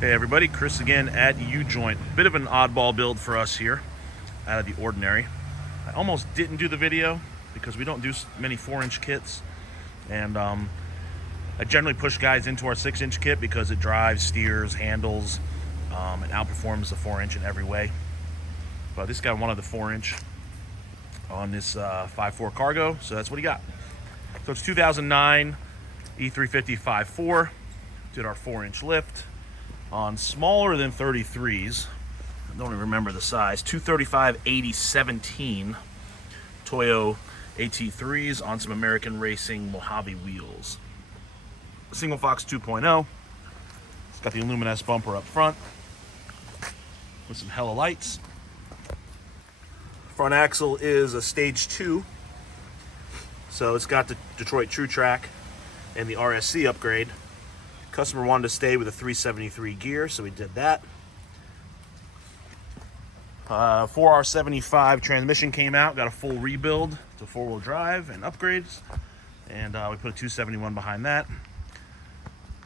Hey everybody, Chris again at Ujoint. Bit of an oddball build for us here, out of the ordinary. I almost didn't do the video because we don't do many 4-inch kits, and I generally push guys into our 6-inch kit because it drives, steers, handles, and outperforms the 4-inch in every way. But this guy wanted the 4-inch on this 5.4 cargo, so that's what he got. So it's 2009 E350 5.4. Did our 4-inch lift on smaller than 33s. I don't even remember the size. 235/80/17 Toyo AT3s on some American Racing Mojave wheels. Single Fox 2.0. It's got the Luminescence bumper up front with some hella lights. Front axle is a stage 2, so it's got the Detroit True Track and the RSC upgrade. Customer wanted to stay with a 373 gear, so we did that. 4R75 transmission came out, got a full rebuild to 4-wheel drive and upgrades, and we put a 271 behind that.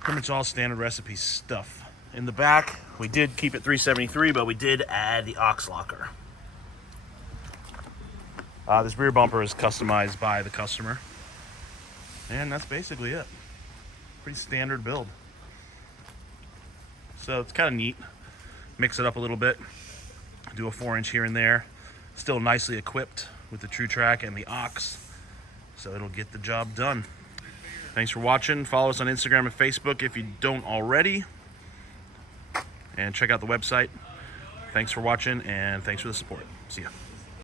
Pretty much all standard recipe stuff. In the back, we did keep it 373, but we did add the aux locker. This rear bumper is customized by the customer, and that's basically it. Pretty standard build. So it's kind of neat. Mix it up a little bit. Do a 4-inch here and there. Still nicely equipped with the True Track and the aux, so it'll get the job done. Thanks for watching. Follow us on Instagram and Facebook if you don't already, and check out the website. Thanks for watching, and thanks for the support. See ya.